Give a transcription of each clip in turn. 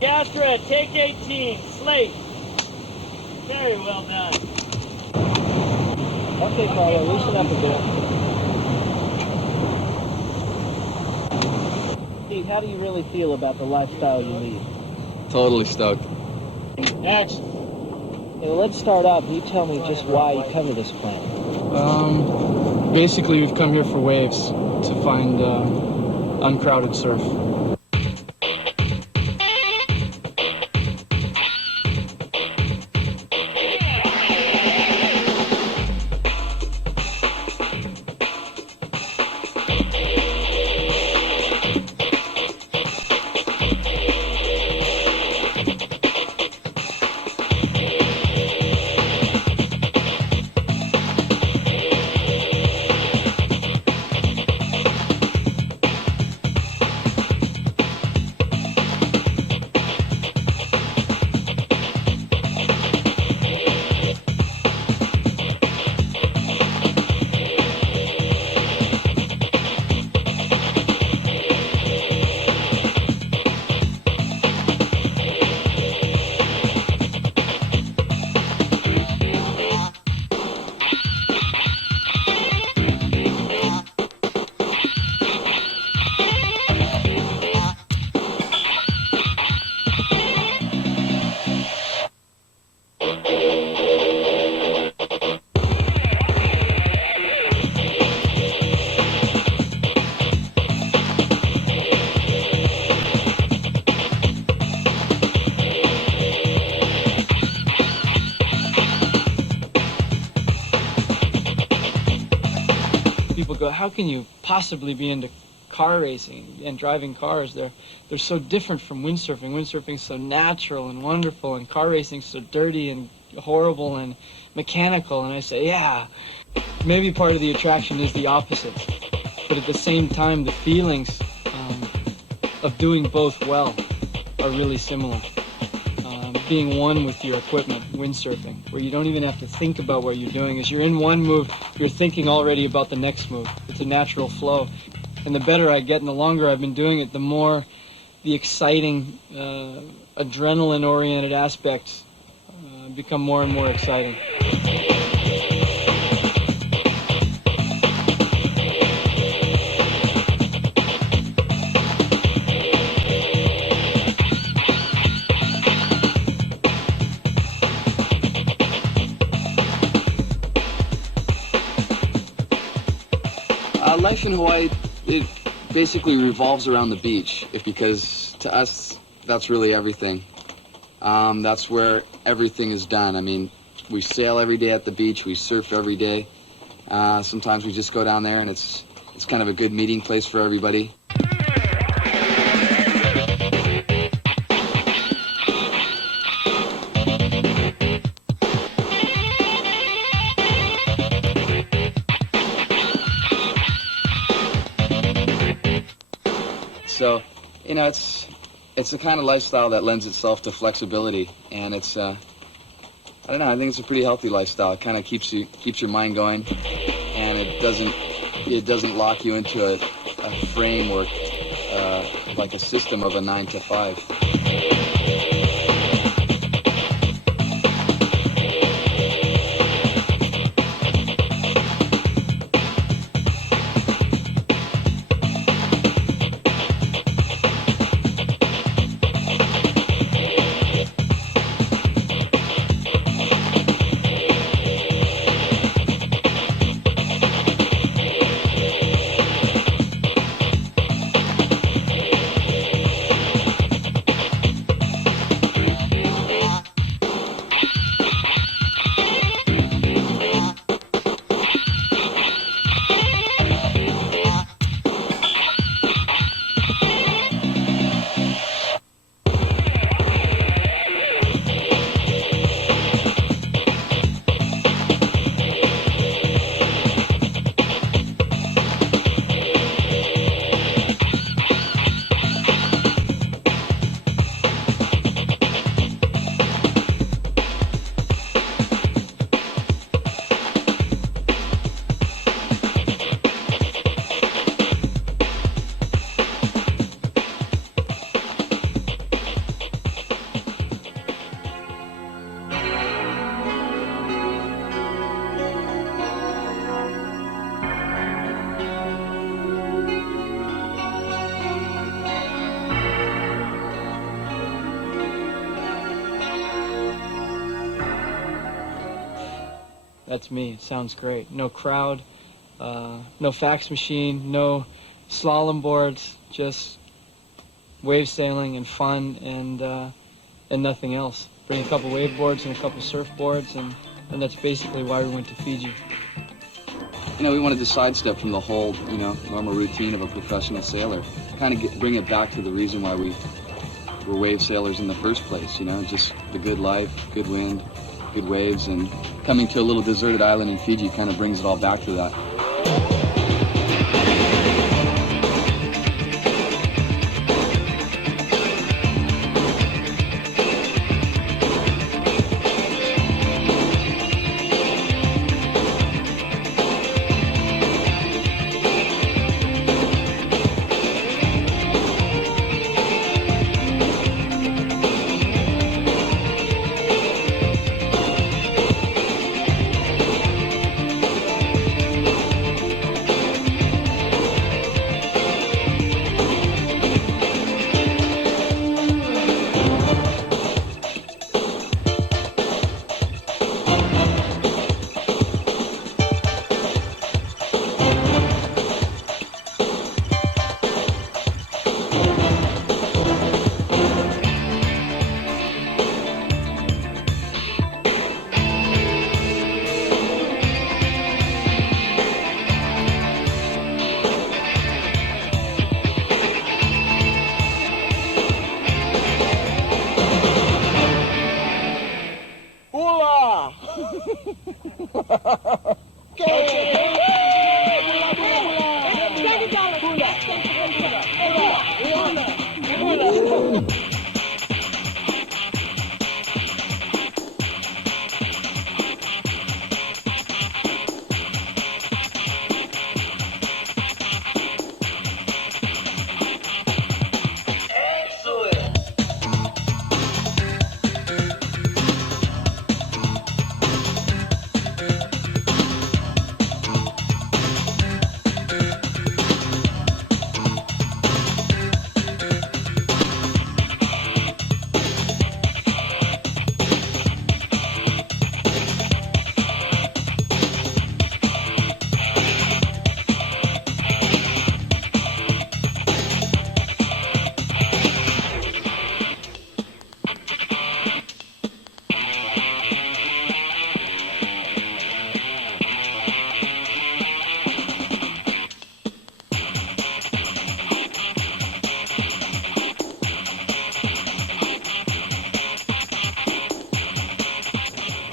Gaastra, take 18, slate. Very well done. Okay, Carlo, loosen up a bit. Steve, how do you really feel about the lifestyle you lead? Totally stoked. Action. Okay, well, let's start out. You tell me just why you cover this planet. Basically, we've come here for waves to find uncrowded surf. People go, how can you possibly be into car racing and driving cars? They're so different from windsurfing. Windsurfing's so natural and wonderful, and car racing's so dirty and horrible and mechanical. And I say, yeah, maybe part of the attraction is the opposite, but at the same time, the feelings of doing both well are really similar. Being one with your equipment, windsurfing, where you don't even have to think about what you're doing. As you're in one move, you're thinking already about the next move. It's a natural flow. And the better I get and the longer I've been doing it, the more the exciting, adrenaline-oriented aspects become more and more exciting. Life in Hawaii, it basically revolves around the beach, because to us, that's really everything. That's where everything is done. I mean, we sail every day at the beach, we surf every day. Sometimes we just go down there, and it's kind of a good meeting place for everybody. So, you know, it's the kind of lifestyle that lends itself to flexibility, and it's I don't know, I think it's a pretty healthy lifestyle. It kind of keeps your mind going, and it doesn't lock you into a framework like a system of a 9 to 5. That's me. It sounds great. No crowd, no fax machine, no slalom boards, just wave sailing and fun and nothing else. Bring a couple wave boards and a couple surfboards, and that's basically why we went to Fiji. You know, we wanted to sidestep from the whole, normal routine of a professional sailor. Kind of bring it back to the reason why we were wave sailors in the first place, just the good life, good wind, good waves, and coming to a little deserted island in Fiji kind of brings it all back to that.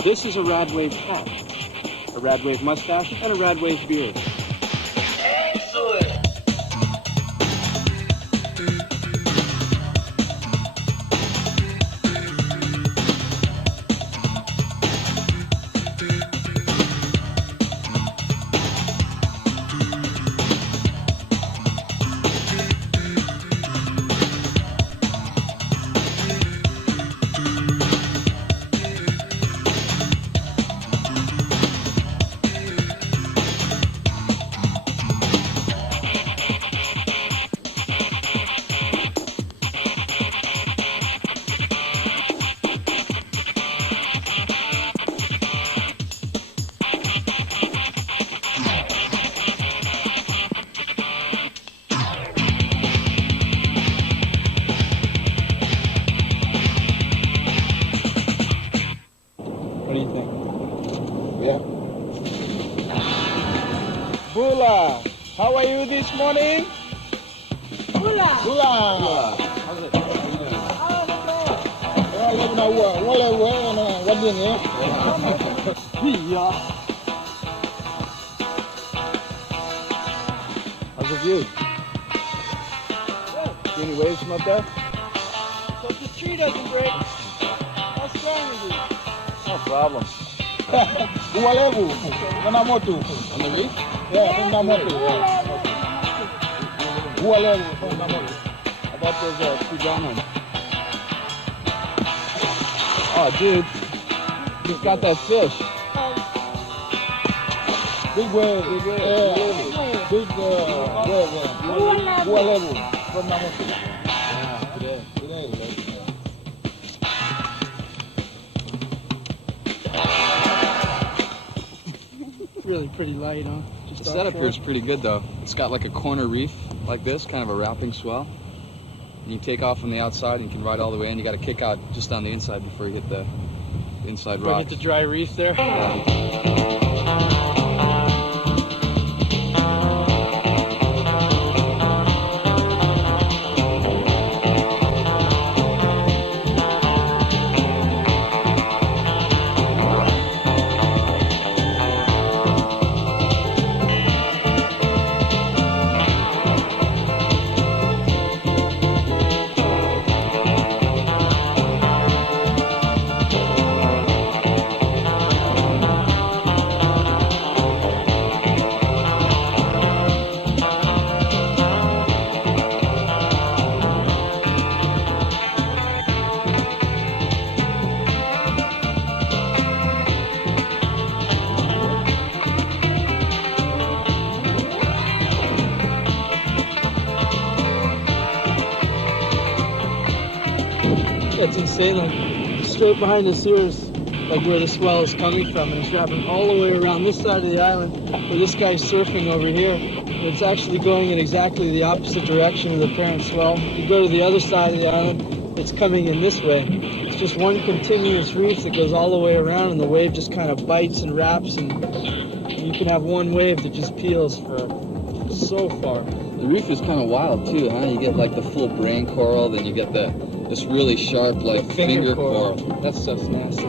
This is a rad wave hat, a rad wave mustache, and a rad wave beard. What do you think? Yeah. Bula, how are you this morning? Bula. Bula. How's it? How's the view? See any waves from up there? So if the tree doesn't break, how strong is it? No problem. Uwalevu, Nanamotu. On the reef? Yeah, Nanamotu. Uwalevu, Nanamotu. I thought those two down. Oh, dude, he's got that fish. Big wave, big wave. Uwalevu, from Nanamotu. Today. really pretty light, huh? Just The setup offshore. here is pretty good though. It's got like a corner reef like this, kind of a wrapping swell. And you take off from the outside and you can ride all the way in. You got to kick out just on the inside before you hit the inside Before you rock. hit the dry reef there. That's insane, like straight behind us here is like where the swell is coming from, and it's wrapping all the way around this side of the island where this guy's surfing over here. And it's actually going in exactly the opposite direction of the parent swell. You go to the other side of the island, it's coming in this way. It's just one continuous reef that goes all the way around, and the wave just kind of bites and wraps, and you can have one wave that just peels for so far. The reef is kind of wild too, huh? You get like the full brain coral, then you get this really sharp like finger coral. That stuff's nasty.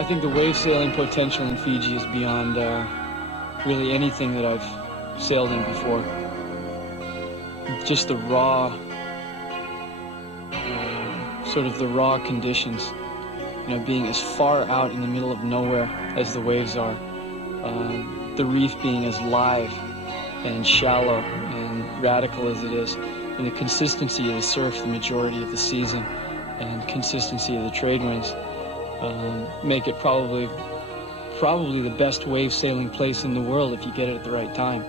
I think the wave sailing potential in Fiji is beyond really anything that I've sailed in before. Just the raw, sort of the raw conditions, you know, being as far out in the middle of nowhere as the waves are, the reef being as live and shallow and radical as it is, and the consistency of the surf the majority of the season, and consistency of the trade winds. Make it probably the best wave sailing place in the world if you get it at the right time.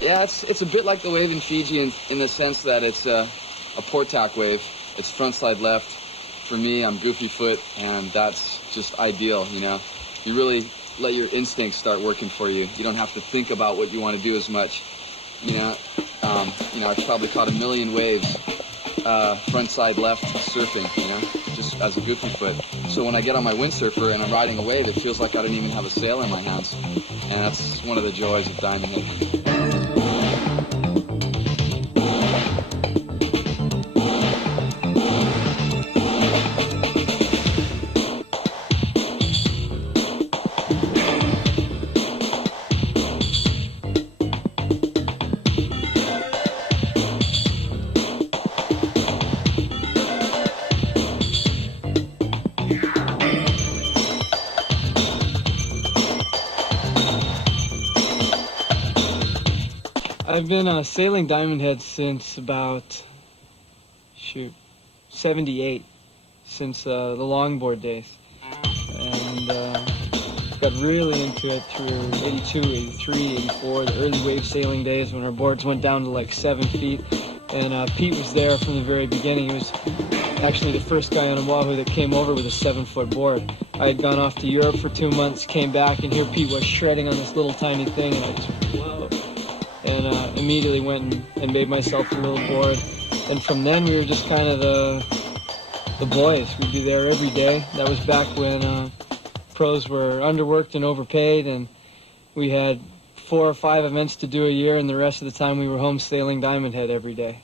Yeah, it's a bit like the wave in Fiji in the sense that it's a port-tack wave. It's front side left. For me, I'm goofy foot, and that's just ideal, you know. You really let your instincts start working for you. You don't have to think about what you want to do as much. I've probably caught 1 million waves front side left surfing, you know, just as a goofy foot. So when I get on my windsurfer and I'm riding a wave, it feels like I don't even have a sail in my hands. And that's one of the joys of diamonding. I've been sailing Diamond Head since about, 78, since the longboard days. And got really into it through 82, 83, 84, the early wave sailing days when our boards went down to like 7 feet. And Pete was there from the very beginning. He was actually the first guy on Oahu that came over with a 7-foot board. I had gone off to Europe for 2 months, came back, and here Pete was shredding on this little tiny thing, and I just, whoa. And immediately went and made myself a little board. And from then we were just kind of the boys. We'd be there every day. That was back when pros were underworked and overpaid, and we had 4 or 5 events to do a year, and the rest of the time we were home sailing Diamond Head every day.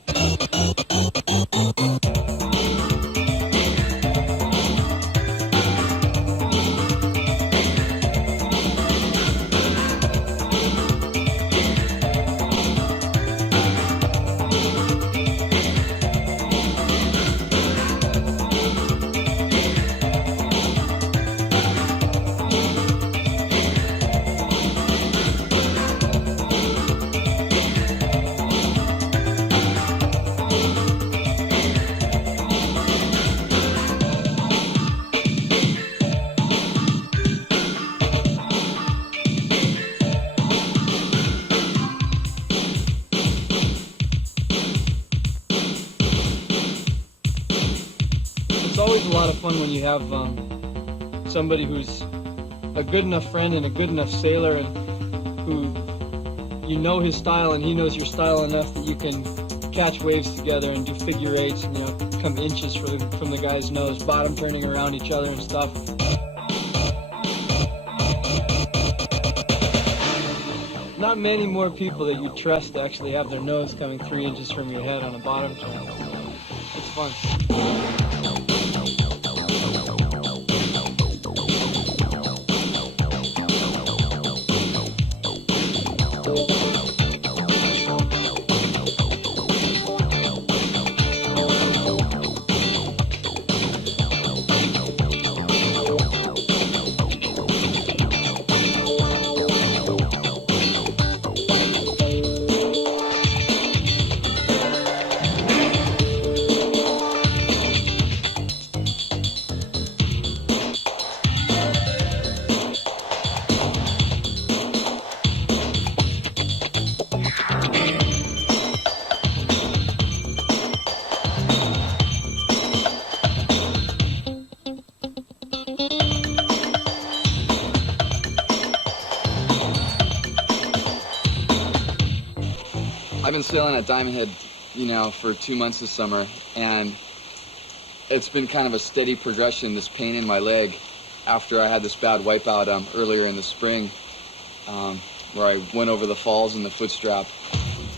It's always a lot of fun when you have somebody who's a good enough friend and a good enough sailor, and who you know his style and he knows your style enough that you can catch waves together and do figure eights and, you know, come inches from the guy's nose, bottom turning around each other and stuff. Not many more people that you trust to actually have their nose coming 3 inches from your head on a bottom turn. It's fun. I've been sailing at Diamond Head, you know, for 2 months this summer, and it's been kind of a steady progression, this pain in my leg, after I had this bad wipeout earlier in the spring, where I went over the falls in the foot strap,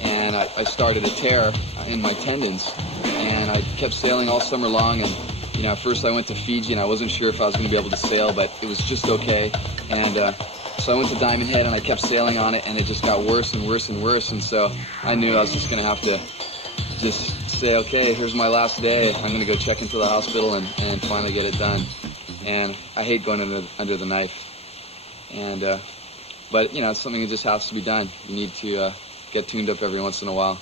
and I started a tear in my tendons, and I kept sailing all summer long, and, you know, at first I went to Fiji, and I wasn't sure if I was going to be able to sail, but it was just okay, and so I went to Diamond Head and I kept sailing on it, and it just got worse and worse and worse, and so I knew I was just going to have to just say, okay, here's my last day. I'm going to go check into the hospital and finally get it done. And I hate going under the knife. And but, you know, it's something that just has to be done. You need to get tuned up every once in a while.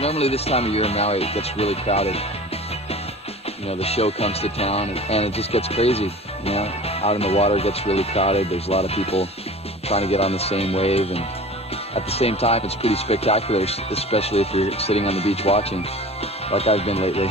Normally this time of year in Maui, it gets really crowded. You know, the show comes to town and it just gets crazy. You know, out in the water it gets really crowded. There's a lot of people trying to get on the same wave, and at the same time it's pretty spectacular, especially if you're sitting on the beach watching, like I've been lately.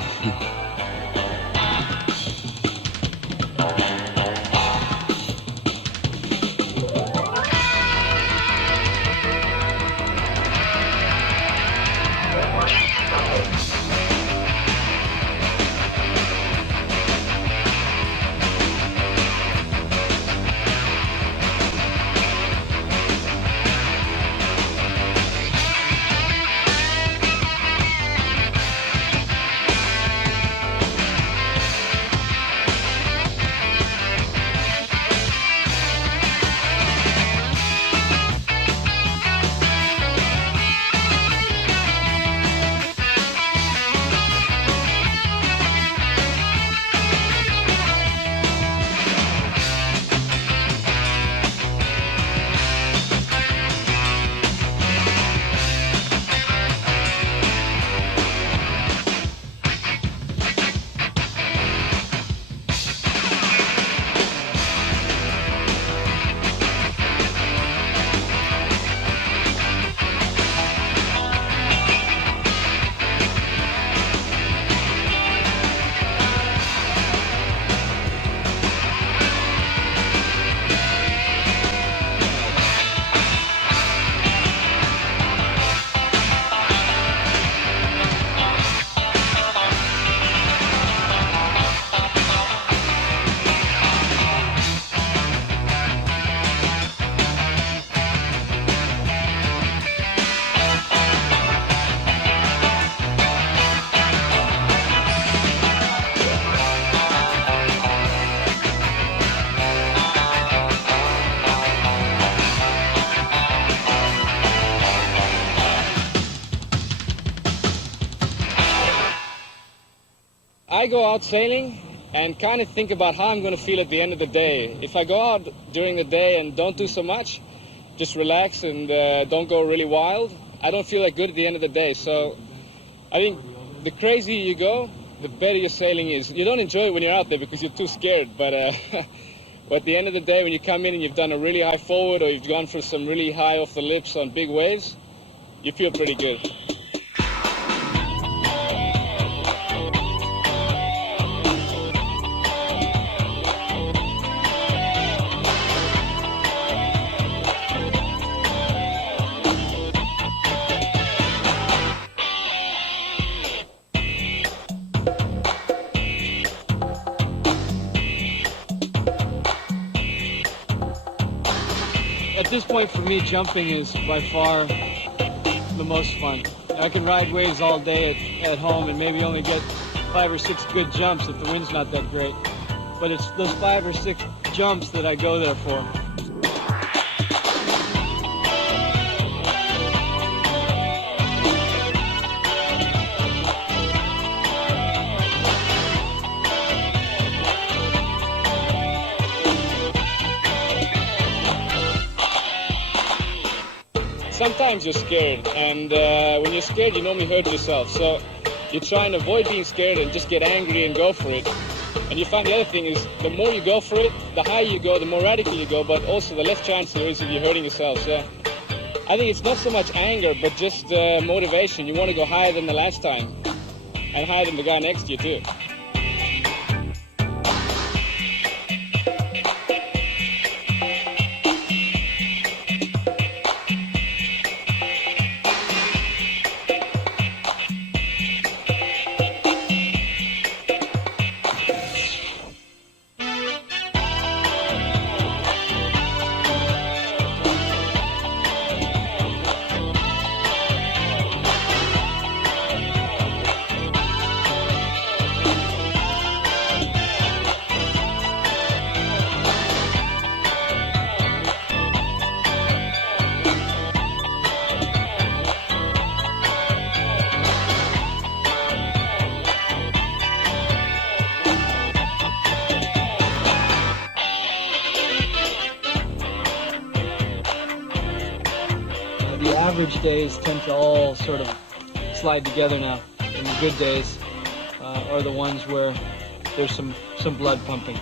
I go out sailing and kind of think about how I'm going to feel at the end of the day. If I go out during the day and don't do so much, just relax and don't go really wild, I don't feel that good at the end of the day. So I think the crazier you go, the better your sailing is. You don't enjoy it when you're out there because you're too scared, but at the end of the day, when you come in and you've done a really high forward or you've gone for some really high off the lips on big waves, you feel pretty good. At this point for me, jumping is by far the most fun. I can ride waves all day at home and maybe only get 5 or 6 good jumps if the wind's not that great. But it's those 5 or 6 jumps that I go there for. Sometimes you're scared, and when you're scared, you normally hurt yourself. So you try and avoid being scared and just get angry and go for it. And you find the other thing is, the more you go for it, the higher you go, the more radical you go, but also the less chance there is of you hurting yourself. So I think it's not so much anger, but just motivation. You want to go higher than the last time, and higher than the guy next to you too. The average days tend to all sort of slide together now. And the good days are the ones where there's some blood pumping.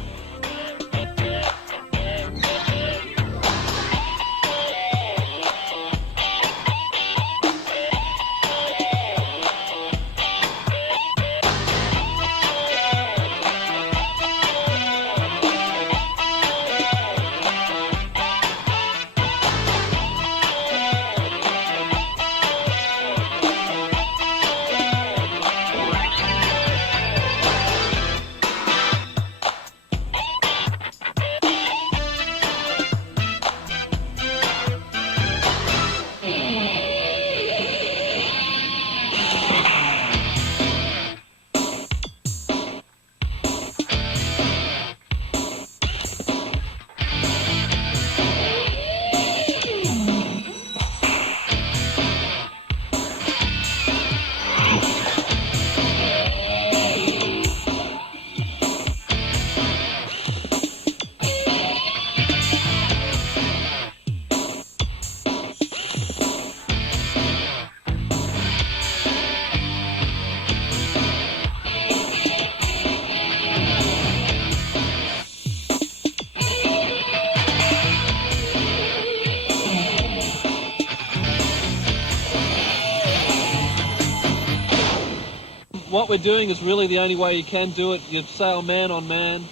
What we're doing is really the only way you can do it. You sail man on man,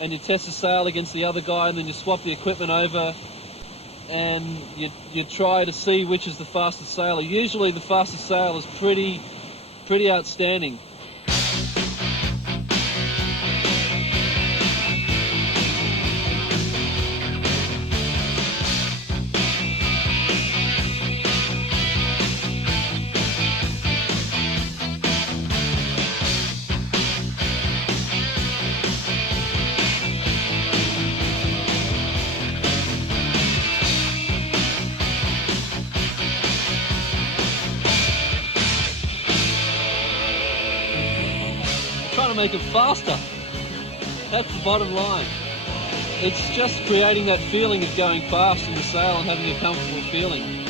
and you test the sail against the other guy, and then you swap the equipment over, and you try to see which is the fastest sailor. Usually the fastest sail is pretty outstanding. To make it faster. That's the bottom line. It's just creating that feeling of going fast in the sail and having a comfortable feeling.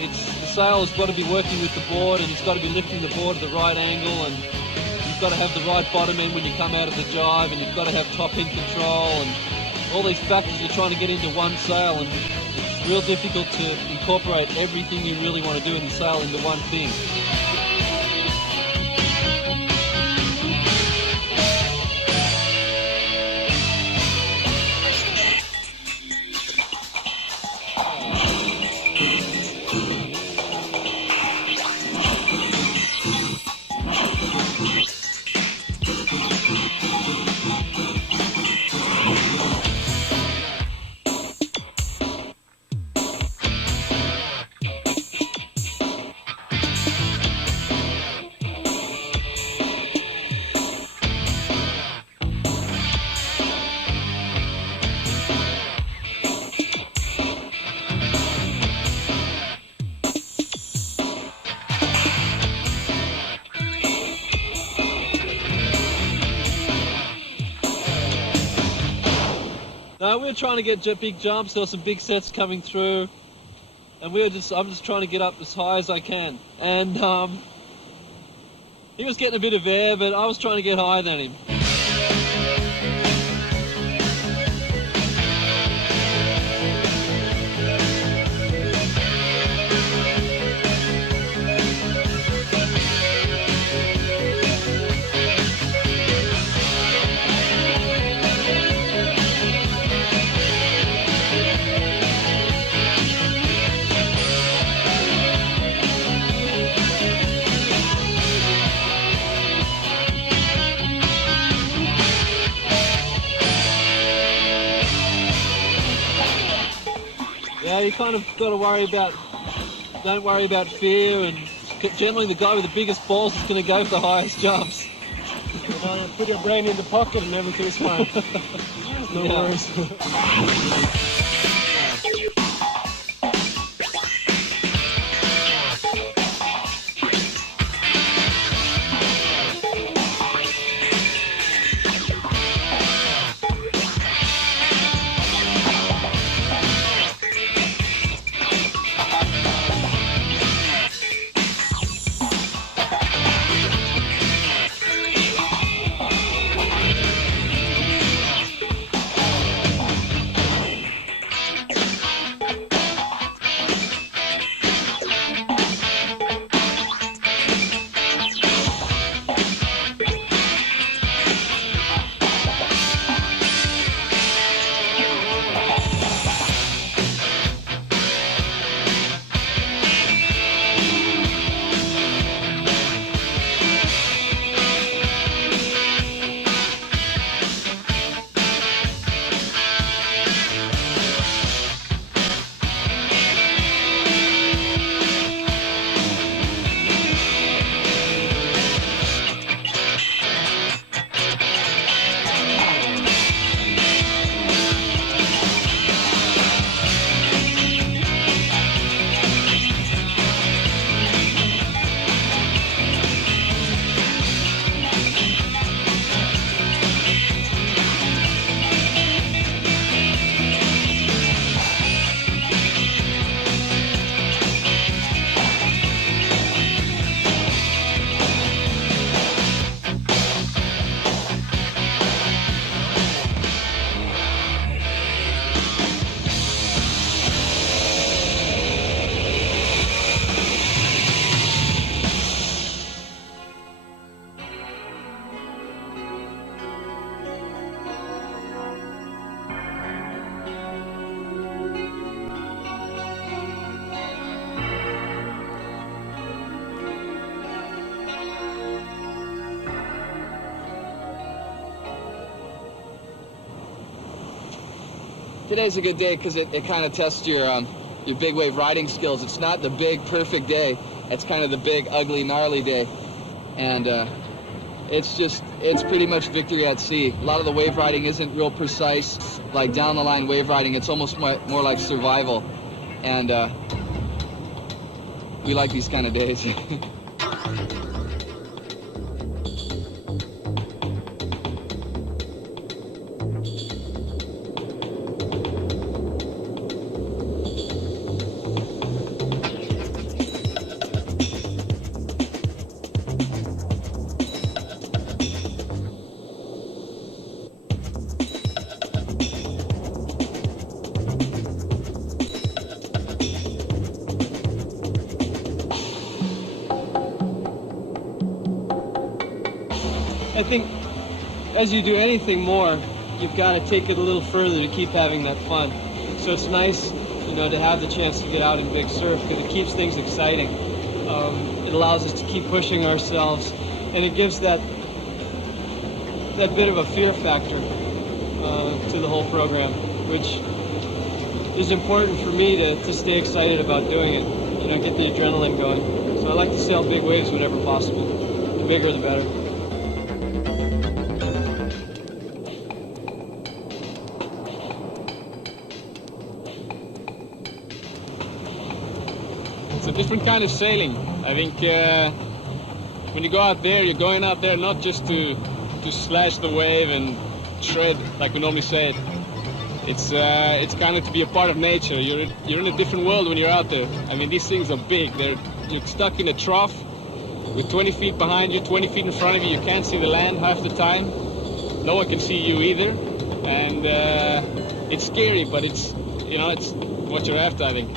The sail has got to be working with the board, and it's got to be lifting the board at the right angle, and you've got to have the right bottom end when you come out of the jibe, and you've got to have top end control, and all these factors you're trying to get into one sail, and it's real difficult to incorporate everything you really want to do in the sail into one thing. No, we were trying to get big jumps. There were some big sets coming through, and I'm just trying to get up as high as I can. And he was getting a bit of air, but I was trying to get higher than him. Yeah, you kind of got to don't worry about fear, and generally the guy with the biggest balls is going to go for the highest jumps. Put your brain in the pocket and everything's fine. No worries. Today's a good day because it kind of tests your big wave riding skills. It's not the big, perfect day. It's kind of the big, ugly, gnarly day. And it's pretty much victory at sea. A lot of the wave riding isn't real precise, like down-the-line wave riding. It's almost more like survival. And we like these kind of days. I think as you do anything more, you've got to take it a little further to keep having that fun. So it's nice, to have the chance to get out and big surf because it keeps things exciting. It allows us to keep pushing ourselves, and it gives that bit of a fear factor to the whole program, which is important for me to stay excited about doing it. Get the adrenaline going. So I like to sail big waves whenever possible. The bigger, the better. It's a different kind of sailing. I think when you go out there, you're going out there not just to slash the wave and shred like we normally say it. It's kind of to be a part of nature. You're in a different world when you're out there. I mean, these things are big. You're stuck in a trough with 20 feet behind you, 20 feet in front of you. You can't see the land half the time. No one can see you either. And it's scary, but it's what you're after, I think.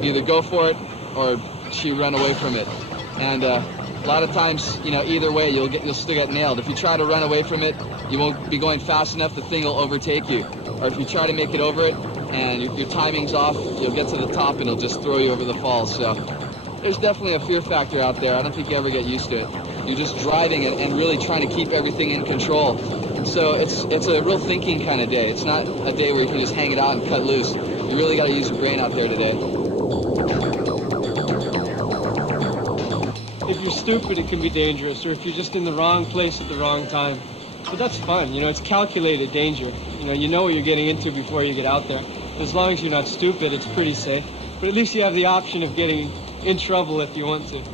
Either go for it or she run away from it. And a lot of times, either way, you'll still get nailed. If you try to run away from it, you won't be going fast enough, the thing will overtake you. Or if you try to make it over it and your timing's off, you'll get to the top and it'll just throw you over the falls. So there's definitely a fear factor out there. I don't think you ever get used to it. You're just driving it and really trying to keep everything in control. So it's a real thinking kind of day. It's not a day where you can just hang it out and cut loose. You really got to use your brain out there today. If you're stupid, it can be dangerous, or if you're just in the wrong place at the wrong time. But that's fun, it's calculated danger. You know what you're getting into before you get out there. As long as you're not stupid, it's pretty safe. But at least you have the option of getting in trouble if you want to.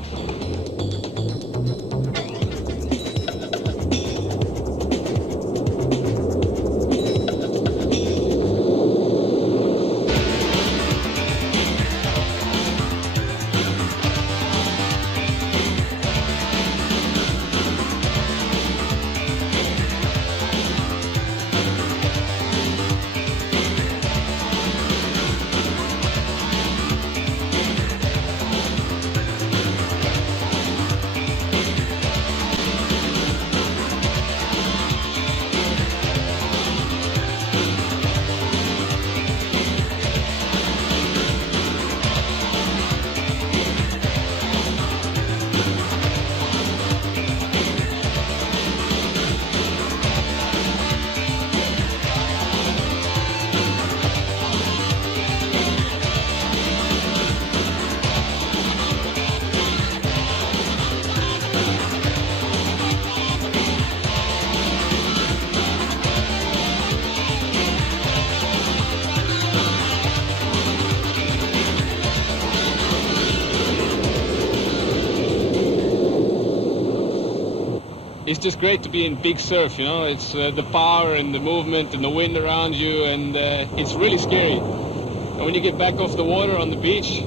it's just great to be in big surf, you know. It's the power and the movement and the wind around you, and it's really scary. And when you get back off the water on the beach,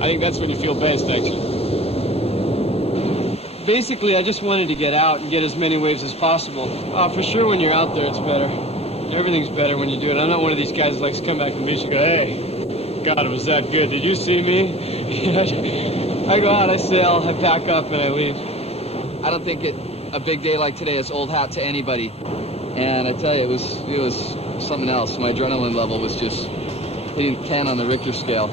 I think that's when you feel best, actually. Basically, I just wanted to get out and get as many waves as possible. For sure, when you're out there, it's better. Everything's better when you do it. I'm not one of these guys that likes to come back from the beach and go, hey, God, it was that good. Did you see me? I go out, I sail, I pack up, and I leave. I don't think a big day like today is old hat to anybody. And I tell you, it was something else. My adrenaline level was just hitting 10 on the Richter scale.